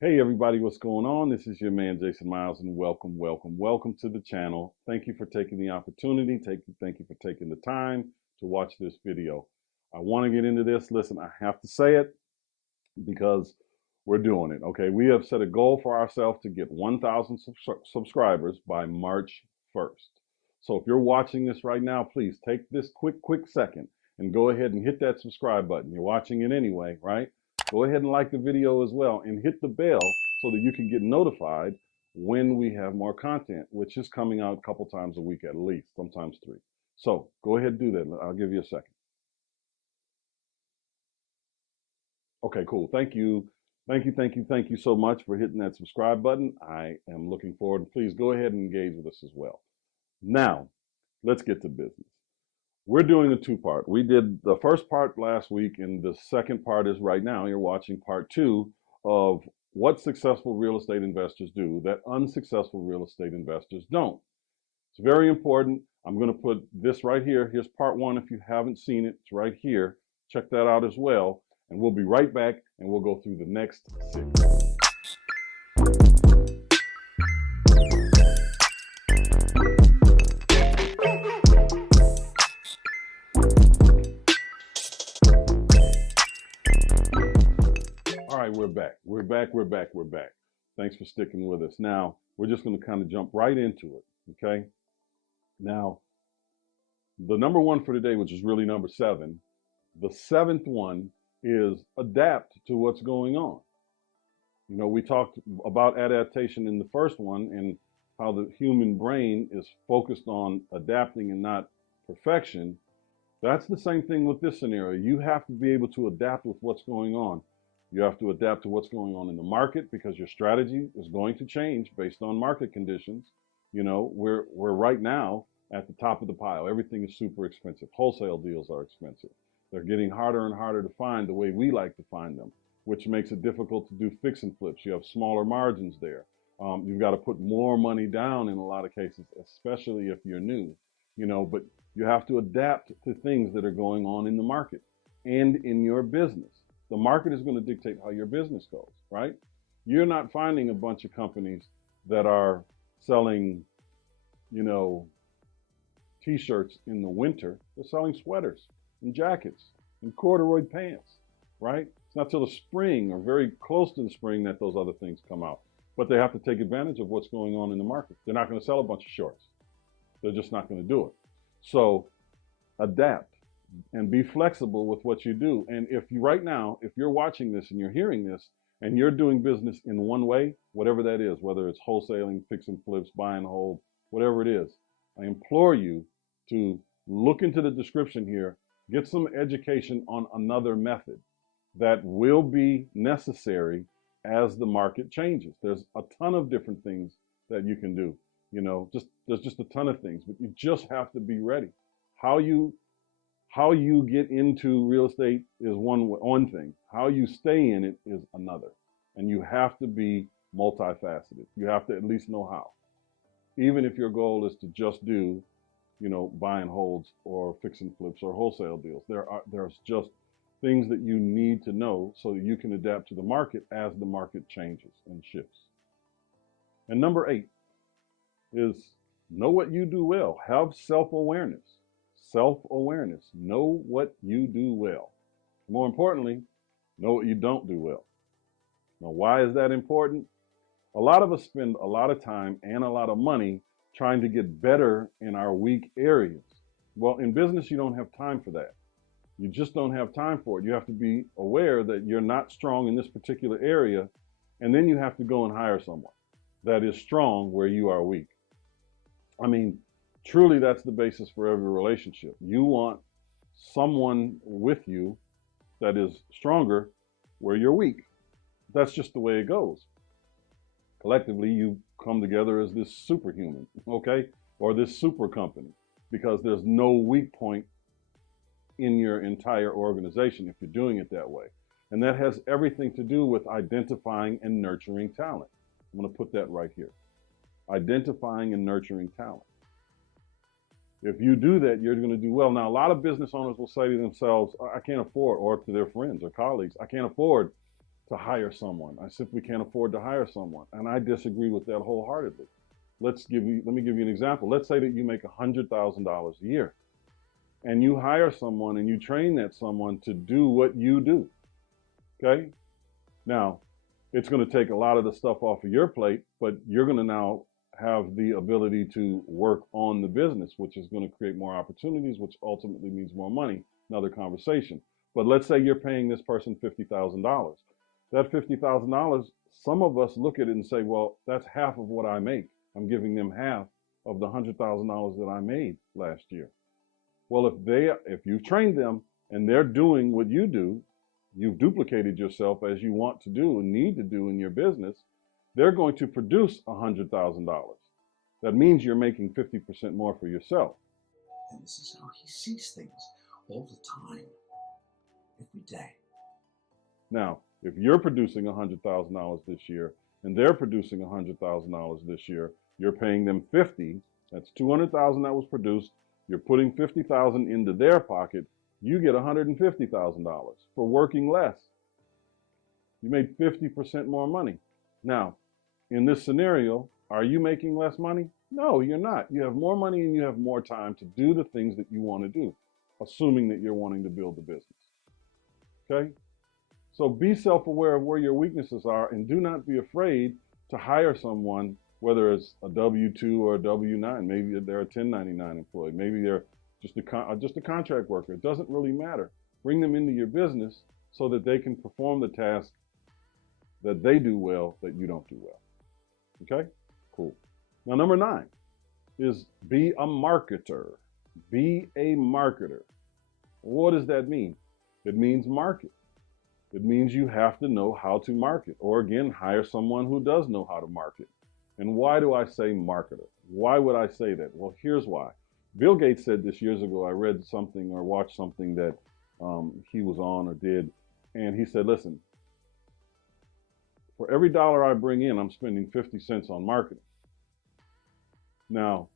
Hey everybody, what's going on? This is your man Jason Myles, and welcome to the channel. Thank you for taking the opportunity. Thank you for taking the time to watch this video. I want to get into this. Listen, I have to say it because we're doing it. Okay, we have set a goal for ourselves to get 1,000 subscribers by March 1st. So if you're watching this right now, please take this quick second and go ahead and hit that subscribe button. You're watching it anyway, right? Go ahead and like the video as well and hit the bell so that you can get notified when we have more content, which is coming out a couple times a week at least, sometimes three. So go ahead and do that. I'll give you a second. Okay, cool. Thank you so much for hitting that subscribe button. I am looking forward. Please go ahead and engage with us as well. Now, let's get to business. We're doing a two-part. We did the first part last week, and the second part is right now. You're watching part two of what successful real estate investors do that unsuccessful real estate investors don't. It's very important. I'm going to put this right here. Here's part one. If you haven't seen it, it's right here. Check that out as well. And we'll be right back and we'll go through the next six. All right, we're back. Thanks for sticking with us. Now, we're just going to kind of jump right into it, okay? Now, the number one for today, which is really number seven, the seventh one is adapt to what's going on. You know, we talked about adaptation in the first one and how the human brain is focused on adapting and not perfection. That's the same thing with this scenario. You have to be able to adapt with what's going on. You have to adapt to what's going on in the market because your strategy is going to change based on market conditions. You know, we're right now at the top of the pile. Everything is super expensive. Wholesale deals are expensive. They're getting harder and harder to find the way we like to find them, which makes it difficult to do fix and flips. You have smaller margins there. You've got to put more money down in a lot of cases, especially if you're new, you know, but you have to adapt to things that are going on in the market and in your business. The market is going to dictate how your business goes, right? You're not finding a bunch of companies that are selling, you know, t-shirts in the winter. They're selling sweaters and jackets and corduroy pants, right? It's not till the spring or very close to the spring that those other things come out. But they have to take advantage of what's going on in the market. They're not going to sell a bunch of shorts. They're just not going to do it. So adapt and be flexible with what you do. And if you right now, if you're watching this and you're hearing this and you're doing business in one way, whatever that is, whether it's wholesaling, fix and flips, buy and hold, whatever it is, I implore you to look into the description here, get some education on another method that will be necessary as the market changes. There's a ton of different things that you can do. You know, there's just a ton of things, but you just have to be ready. How you get into real estate is one thing. How you stay in it is another. And you have to be multifaceted. You have to at least know how. Even if your goal is to just do, you know, buy and holds or fix and flips or wholesale deals, there's just things that you need to know so that you can adapt to the market as the market changes and shifts. And number 8 is know what you do well. Have self-awareness. Self-awareness. Know what you do well. More importantly, know what you don't do well. Now, why is that important? A lot of us spend a lot of time and a lot of money trying to get better in our weak areas. Well, in business, you don't have time for that. You just don't have time for it. You have to be aware that you're not strong in this particular area, and then you have to go and hire someone that is strong where you are weak. I mean, truly, that's the basis for every relationship. You want someone with you that is stronger where you're weak. That's just the way it goes. Collectively, you come together as this superhuman, okay? Or this super company, because there's no weak point in your entire organization if you're doing it that way. And that has everything to do with identifying and nurturing talent. I'm going to put that right here. Identifying and nurturing talent. If you do that, you're going to do well. Now, a lot of business owners will say to themselves, I can't afford, or to their friends or colleagues, I can't afford to hire someone. I simply can't afford to hire someone. And I disagree with that wholeheartedly. Let me give you an example. Let's say that you make $100,000 a year and you hire someone and you train that someone to do what you do. Okay? Now, it's going to take a lot of the stuff off of your plate, but you're going to now have the ability to work on the business, which is going to create more opportunities, which ultimately means more money. Another conversation. But let's say you're paying this person $50,000. That $50,000, some of us look at it and say, well, that's half of what I make. I'm giving them half of the $100,000 that I made last year. Well, if you've trained them and they're doing what you do, you've duplicated yourself as you want to do and need to do in your business, they're going to produce $100,000. That means you're making 50% more for yourself. And this is how he sees things all the time, every day. Now, if you're producing $100,000 this year and they're producing $100,000 this year, you're paying them 50. That's 200,000 that was produced. You're putting 50,000 into their pocket. You get $150,000 for working less. You made 50% more money. Now, in this scenario, are you making less money? No, you're not. You have more money and you have more time to do the things that you want to do, assuming that you're wanting to build the business. Okay? So be self-aware of where your weaknesses are and do not be afraid to hire someone, whether it's a W-2 or a W-9. Maybe they're a 1099 employee. Maybe they're just a contract worker. It doesn't really matter. Bring them into your business so that they can perform the task that they do well that you don't do well. Okay? Cool. Now, number 9 is be a marketer. Be a marketer. What does that mean? It means market. It means you have to know how to market, or again, hire someone who does know how to market. And why do I say marketer? Why would I say that? Well, here's why. Bill Gates said this years ago. I read something or watched something that he was on or did, and he said, listen, for every dollar I bring in, I'm spending 50 cents on marketing. Now,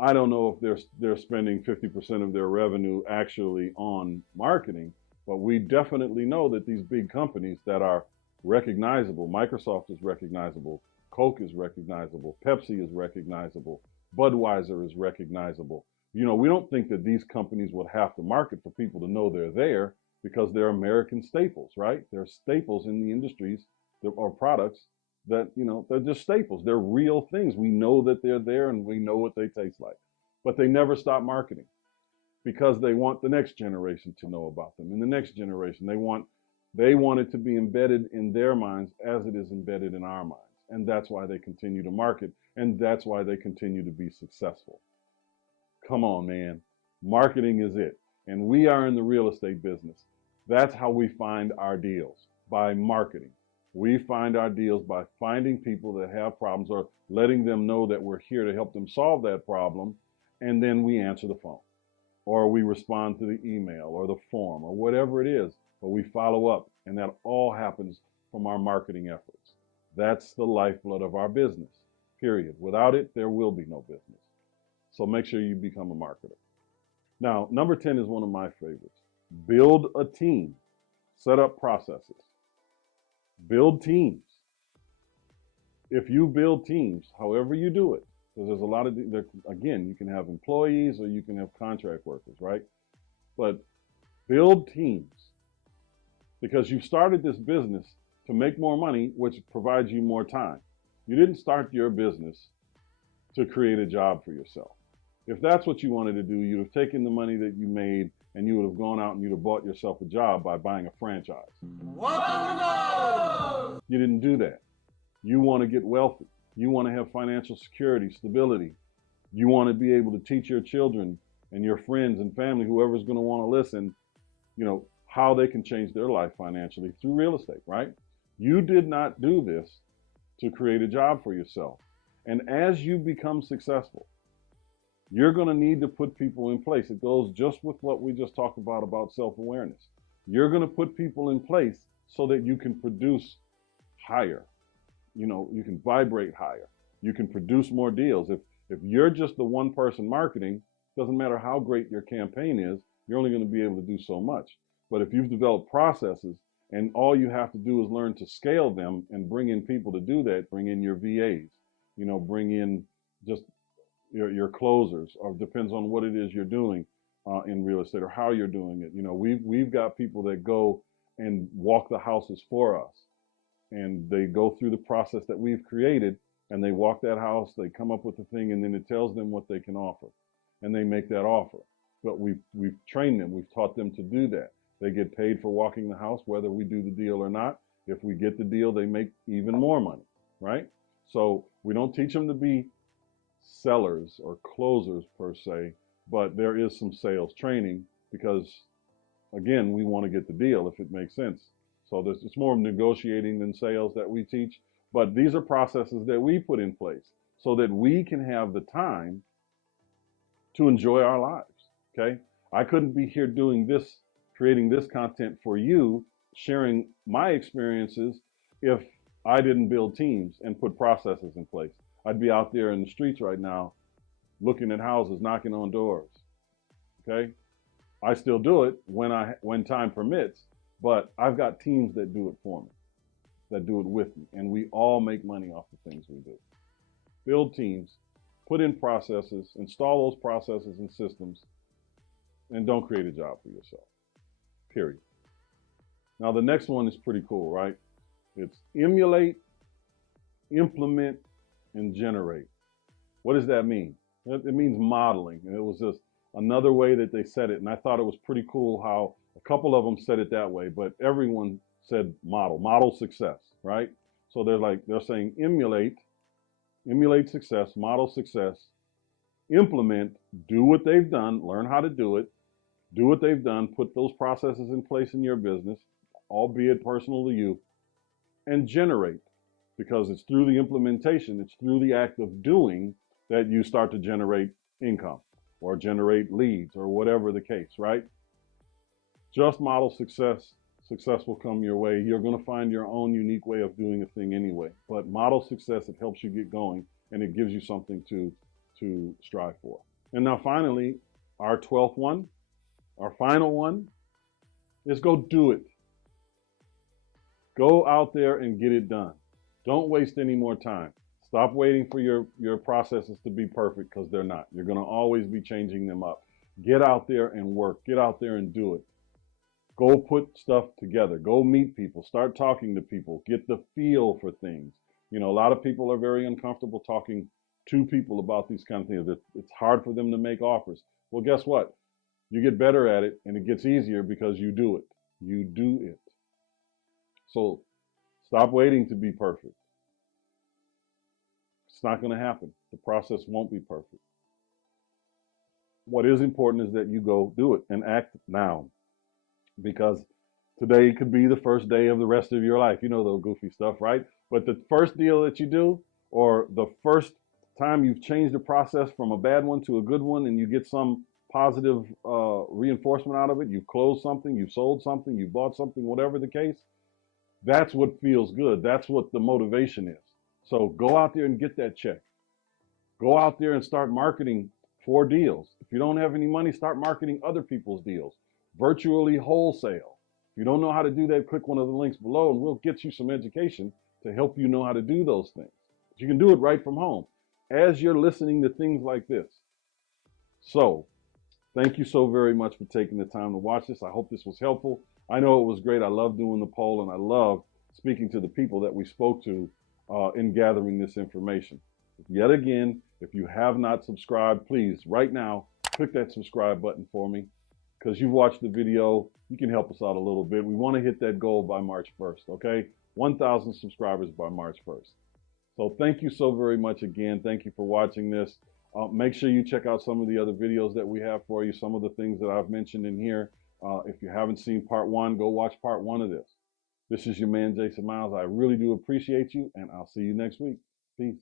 I don't know if they're spending 50% of their revenue actually on marketing, but we definitely know that these big companies that are recognizable, Microsoft is recognizable, Coke is recognizable, Pepsi is recognizable, Budweiser is recognizable. You know, we don't think that these companies would have to market for people to know they're there because they're American staples, right? They're staples in the industries or products that, you know, they're just staples. They're real things. We know that they're there and we know what they taste like. But they never stop marketing because they want the next generation to know about them. And the next generation, they want it to be embedded in their minds as it is embedded in our minds. And that's why they continue to market. And that's why they continue to be successful. Come on, man. Marketing is it. And we are in the real estate business. That's how we find our deals, by marketing. We find our deals by finding people that have problems or letting them know that we're here to help them solve that problem. And then we answer the phone or we respond to the email or the form or whatever it is, but we follow up. And that all happens from our marketing efforts. That's the lifeblood of our business, period. Without it, there will be no business. So make sure you become a marketer. Now, number 10 is one of my favorites. Build a team. Set up processes. Build teams. If you build teams, however you do it, because there's a lot of, again, you can have employees or you can have contract workers, right? But build teams because you've started this business to make more money, which provides you more time. You didn't start your business to create a job for yourself. If that's what you wanted to do, you'd have taken the money that you made and you would have gone out and you'd have bought yourself a job by buying a franchise. You didn't do that. You want to get wealthy. You want to have financial security, stability. You want to be able to teach your children and your friends and family, whoever's going to want to listen, you know, how they can change their life financially through real estate, right? You did not do this to create a job for yourself. And as you become successful, you're going to need to put people in place. It goes just with what we just talked about self-awareness. You're going to put people in place so that you can produce higher. You know, you can vibrate higher. You can produce more deals. If you're just the one person marketing, doesn't matter how great your campaign is, you're only going to be able to do so much. But if you've developed processes And all you have to do is learn to scale them and bring in people to do that. Bring in your VAs, bring in just your closers, or depends on what it is you're doing in real estate or how you're doing it. We've got people that go and walk the houses for us, and they go through the process that we've created, and they walk that house, they come up with the thing, and then it tells them what they can offer, and they make that offer. But we've trained them, we've taught them to do that. They get paid for walking the house, whether we do the deal or not. If we get the deal, they make even more money, right? So we don't teach them to be sellers or closers per se, but there is some sales training because, again, we want to get the deal if it makes sense. So it's more of negotiating than sales that we teach, but these are processes that we put in place so that we can have the time to enjoy our lives, okay? I couldn't be here doing this, creating this content for you, sharing my experiences, if I didn't build teams and put processes in place. I'd be out there in the streets right now looking at houses, knocking on doors, okay? I still do it when time permits, but I've got teams that do it for me, that do it with me, and we all make money off the things we do. Build teams, put in processes, install those processes and systems, and don't create a job for yourself, period. Now, the next one is pretty cool, right? It's emulate, implement, and generate. What does that mean? It means modeling, and it was just another way that they said it, and I thought it was pretty cool how a couple of them said it that way, but everyone said model success, right? So they're saying emulate success, model success, implement, do what they've done, learn how to do it, do what they've done, put those processes in place in your business, albeit personal to you, and generate, because it's through the implementation, it's through the act of doing that you start to generate income or generate leads or whatever the case, right? Just model success. Success will come your way. You're going to find your own unique way of doing a thing anyway. But model success, it helps you get going, and it gives you something to strive for. And now finally, our 12th one, our final one, is go do it. Go out there and get it done. Don't waste any more time. Stop waiting for your processes to be perfect, because they're not. You're going to always be changing them up. Get out there and work. Get out there and do it. Go put stuff together. Go meet people. Start talking to people. Get the feel for things. A lot of people are very uncomfortable talking to people about these kind of things. It's hard for them to make offers. Well, guess what? You get better at it, and it gets easier because you do it. You do it. So stop waiting to be perfect. It's not going to happen. The process won't be perfect. What is important is that you go do it and act now, because today could be the first day of the rest of your life. The goofy stuff, right? But the first deal that you do, or the first time you've changed the process from a bad one to a good one, and you get some positive reinforcement out of it, you've closed something, you've sold something, you bought something, whatever the case, that's what feels good. That's what the motivation is. So go out there and get that check. Go out there and start marketing for deals. If you don't have any money, start marketing other people's deals. Virtually wholesale. If you don't know how to do that, click one of the links below and we'll get you some education to help you know how to do those things. But you can do it right from home as you're listening to things like this. So thank you so very much for taking the time to watch this. I hope this was helpful. I know it was great. I love doing the poll, and I love speaking to the people that we spoke to in gathering this information. Yet again, if you have not subscribed, please, right now, click that subscribe button for me, because you've watched the video. You can help us out a little bit. We want to hit that goal by March 1st, okay? 1,000 subscribers by March 1st. So thank you so very much again. Thank you for watching this. Make sure you check out some of the other videos that we have for you, some of the things that I've mentioned in here. If you haven't seen part 1, go watch part 1 of this. This is your man, Jason Myles. I really do appreciate you, and I'll see you next week. Peace.